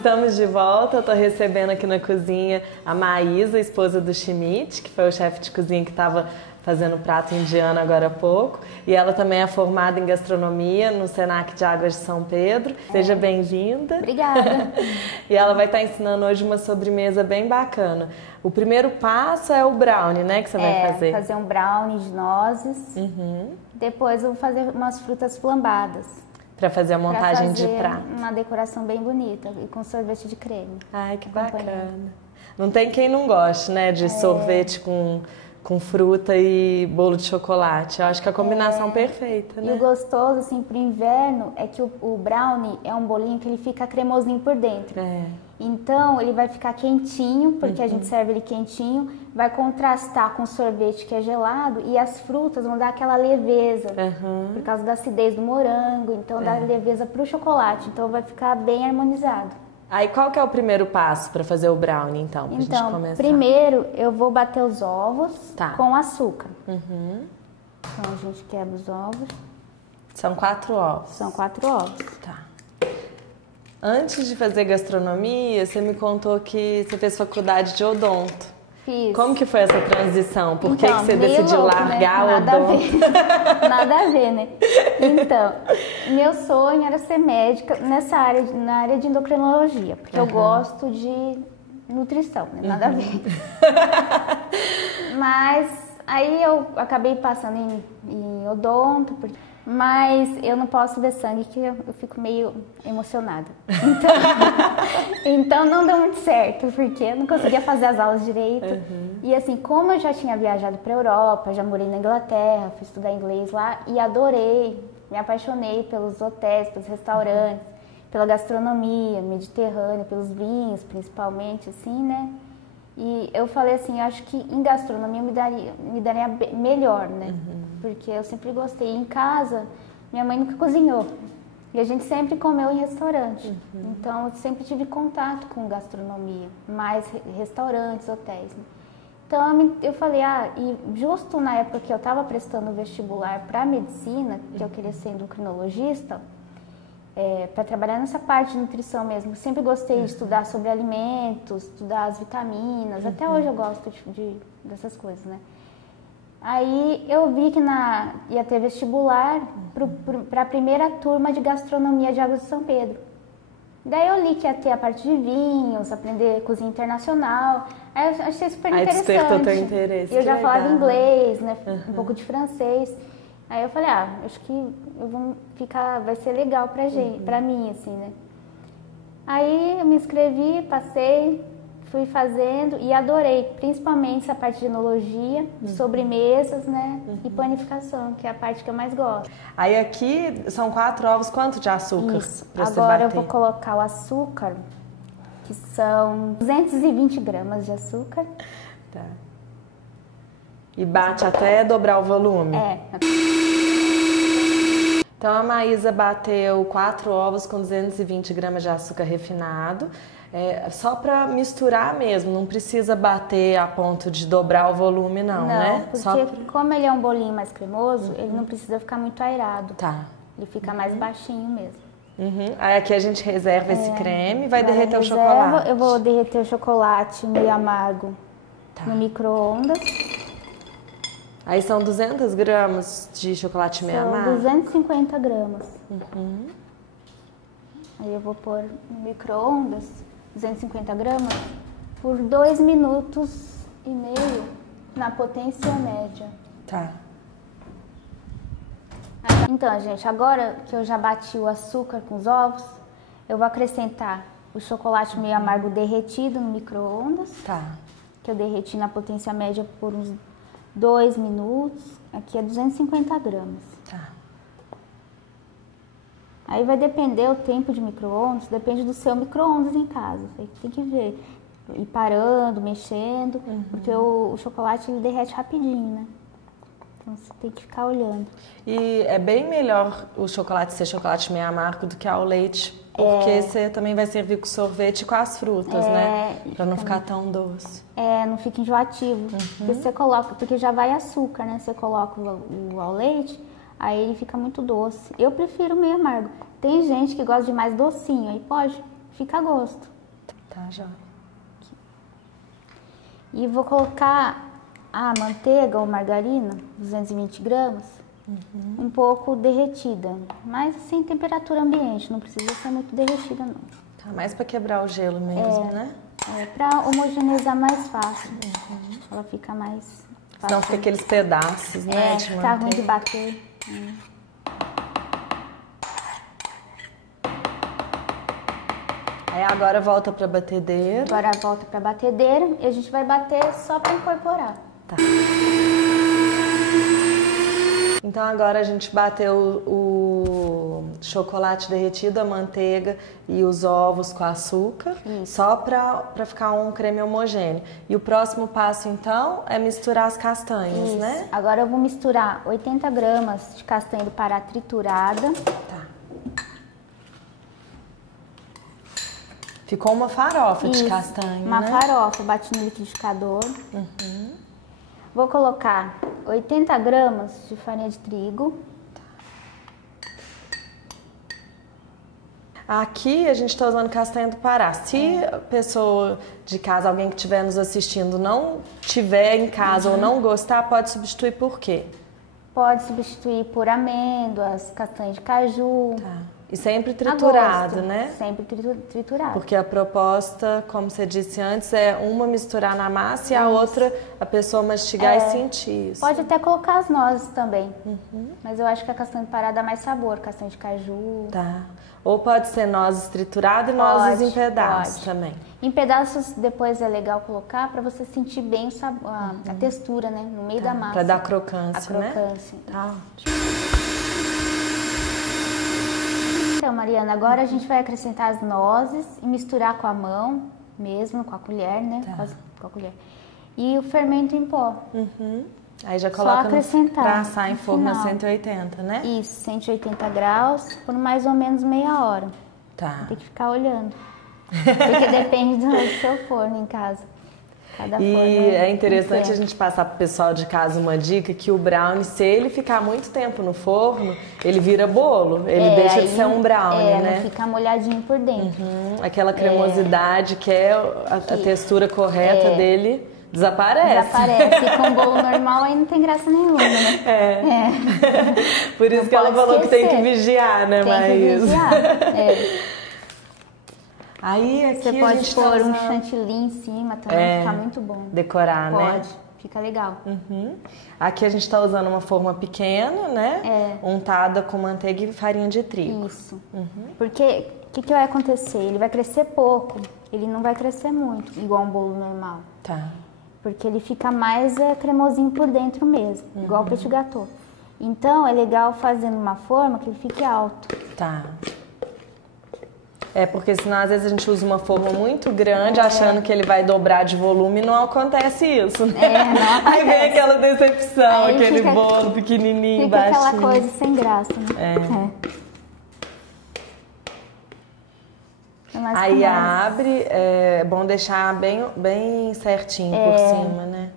Estamos de volta, eu tô recebendo aqui na cozinha a Maísa, esposa do Schmidt, que foi o chefe de cozinha que estava fazendo prato indiano agora há pouco. E ela também é formada em gastronomia no Senac de Águas de São Pedro. Seja bem-vinda. Obrigada. E ela vai estar ensinando hoje uma sobremesa bem bacana. O primeiro passo é o brownie, né, que você vai fazer? Fazer um brownie de nozes. Depois eu vou fazer umas frutas flambadas. Para fazer a montagem de prato. Uma decoração bem bonita e com sorvete de creme. Ai, que bacana. Não tem quem não goste, né, de sorvete com fruta e bolo de chocolate. Eu acho que a combinação perfeita, né? E o gostoso, assim, pro inverno é que o brownie é um bolinho que ele fica cremosinho por dentro. Então, ele vai ficar quentinho, porque a gente serve ele quentinho, vai contrastar com o sorvete que é gelado e as frutas vão dar aquela leveza, por causa da acidez do morango, então dá leveza pro chocolate, então vai ficar bem harmonizado. Aí qual que é o primeiro passo para fazer o brownie, então, pra gente começar? Primeiro eu vou bater os ovos com açúcar. Então a gente quebra os ovos. São 4 ovos? São 4 ovos. Tá. Antes de fazer gastronomia, você me contou que você fez faculdade de odonto. Fiz. Como que foi essa transição? Por que você decidiu louco, largar né? o odonto? Nada a ver, né? Então, meu sonho era ser médica na área de endocrinologia, porque eu gosto de nutrição, né? Nada a ver. Mas aí eu acabei passando em odonto, mas eu não posso ver sangue, que eu fico meio emocionada. Então não deu muito certo, porque eu não conseguia fazer as aulas direito. E assim, como eu já tinha viajado para a Europa, já morei na Inglaterra, fui estudar inglês lá e adorei, me apaixonei pelos hotéis, pelos restaurantes, pela gastronomia mediterrânea, pelos vinhos principalmente, assim, né? E eu falei assim, eu acho que em gastronomia me daria melhor, né? Porque eu sempre gostei. Em casa, minha mãe nunca cozinhou. E a gente sempre comeu em restaurante. Então, eu sempre tive contato com gastronomia, mais restaurantes, hotéis. Né? Então, eu falei, e justo na época que eu estava prestando vestibular para medicina, que eu queria ser endocrinologista, para trabalhar nessa parte de nutrição mesmo. Eu sempre gostei de estudar sobre alimentos, estudar as vitaminas. Até hoje eu gosto dessas coisas, né? Aí eu vi que ia ter vestibular para a primeira turma de gastronomia de Águas de São Pedro. Daí eu li que ia ter a parte de vinhos, aprender cozinha internacional. Aí eu achei super interessante. Despertou teu interesse. E eu já falava inglês, né? Um pouco de francês. Aí eu falei, acho que vai ser legal pra mim, assim, né? Aí eu me inscrevi, passei, fui fazendo e adorei, principalmente essa parte de enologia, sobremesas, né? E panificação, que é a parte que eu mais gosto. Aí aqui são 4 ovos, quanto de açúcar? Isso. Pra você Agora bater? eu vou colocar o açúcar, que são 220 gramas de açúcar. Tá. E bate até dobrar o volume? Então a Maísa bateu 4 ovos com 220 gramas de açúcar refinado, só para misturar mesmo, não precisa bater a ponto de dobrar o volume não, né? Porque como ele é um bolinho mais cremoso, ele não precisa ficar muito aerado. Tá. Ele fica mais baixinho mesmo. Aí aqui a gente reserva esse creme e vai derreter o chocolate. Eu vou derreter o chocolate meio amargo no micro-ondas. Aí são 200 gramas de chocolate meio amargo? São 250 gramas. Aí eu vou pôr no micro-ondas, 250 gramas, por 2 minutos e meio na potência média. Tá. Então, gente, agora que eu já bati o açúcar com os ovos, eu vou acrescentar o chocolate meio amargo derretido no micro-ondas. Tá. Que eu derreti na potência média por uns 2 minutos. Aqui é 250 gramas. Tá. Aí vai depender o tempo de micro-ondas, depende do seu micro-ondas em casa. Você tem que ver, ir parando, mexendo, porque o chocolate ele derrete rapidinho, né? Então você tem que ficar olhando. E é bem melhor o chocolate ser chocolate meio amargo do que ao leite, porque você também vai servir com sorvete e com as frutas, né? Pra não ficar tão doce. Não fica enjoativo. Porque você coloca, porque já vai açúcar, né? Você coloca o ao leite, aí ele fica muito doce. Eu prefiro meio amargo. Tem gente que gosta de mais docinho, aí pode fica a gosto. Tá, já. E vou colocar a manteiga ou margarina, 220 gramas, um pouco derretida, mas sem temperatura ambiente, não precisa ser muito derretida não. Tá, mais para quebrar o gelo mesmo, né? É, para homogeneizar mais fácil. Ela fica mais fácil. Senão fica aqueles pedaços, né? De fica ruim de manteiga. bater. Aí agora volta pra batedeira. Agora volta para a batedeira e a gente vai bater só para incorporar. Tá. Então agora a gente bateu o chocolate derretido, a manteiga e os ovos com açúcar, só para ficar um creme homogêneo. E o próximo passo então é misturar as castanhas, Isso. né? Agora eu vou misturar 80 gramas de castanha do Pará triturada. Tá. Ficou uma farofa de Isso, castanha, uma né? farofa, bati no liquidificador. Vou colocar 80 gramas de farinha de trigo. Aqui a gente está usando castanha do Pará. Se a pessoa de casa, alguém que estiver nos assistindo, não tiver em casa ou não gostar, pode substituir por quê? Pode substituir por amêndoas, castanha de caju. Tá. E sempre A triturado, gosto, né? Sempre triturado. Porque a proposta, como você disse antes, é uma misturar na massa e a outra a pessoa mastigar e sentir isso. Pode até colocar as nozes também. Mas eu acho que a castanha do Pará dá mais sabor, castanha de caju. Tá. Ou pode ser nozes trituradas e nozes Pode, em pedaços pode. também. Em pedaços depois é legal colocar para você sentir bem o sabor, a textura, né? No meio da massa. Para dar crocância, a né? crocância. Tá. Então, Mariana, agora a gente vai acrescentar as nozes e misturar com a mão mesmo, com a colher, né? Tá. Com a colher. E o fermento em pó. Aí já coloca acrescentar para assar em no forno a final. 180, né? Isso, 180 graus por mais ou menos meia hora. Tá. Tem que ficar olhando. Porque depende do seu forno em casa. Cada forno E é interessante diferente. a gente passar para o pessoal de casa uma dica que o brownie, se ele ficar muito tempo no forno, ele vira bolo. Ele deixa de ser um brownie, né? Não fica molhadinho por dentro. Aquela cremosidade que é a textura correta dele desaparece. Desaparece. E com um bolo normal aí não tem graça nenhuma, né? Por isso Não que ela pode falou que tem que esquecer. vigiar, né, Tem que Maísa? vigiar. Aí aqui Você a pode gente pôr tá um usando- chantilly em cima também, fica muito bom. decorar, né? Pode, fica legal. Aqui a gente está usando uma forma pequena, né? Untada com manteiga e farinha de trigo. Isso. Porque o que vai acontecer? Ele vai crescer pouco, ele não vai crescer muito, igual um bolo normal. Tá. Porque ele fica mais cremosinho por dentro mesmo, igual o petit gâteau. Então é legal fazendo uma forma que ele fique alto. Tá. É porque senão às vezes a gente usa uma forma muito grande achando que ele vai dobrar de volume e não acontece isso, né? Não acontece. Aí vem aquela decepção, Aí aquele fica- bolo pequenininho, Fica baixinho. aquela coisa sem graça, né? É mais Aí comum. abre, é bom deixar bem certinho por cima, né?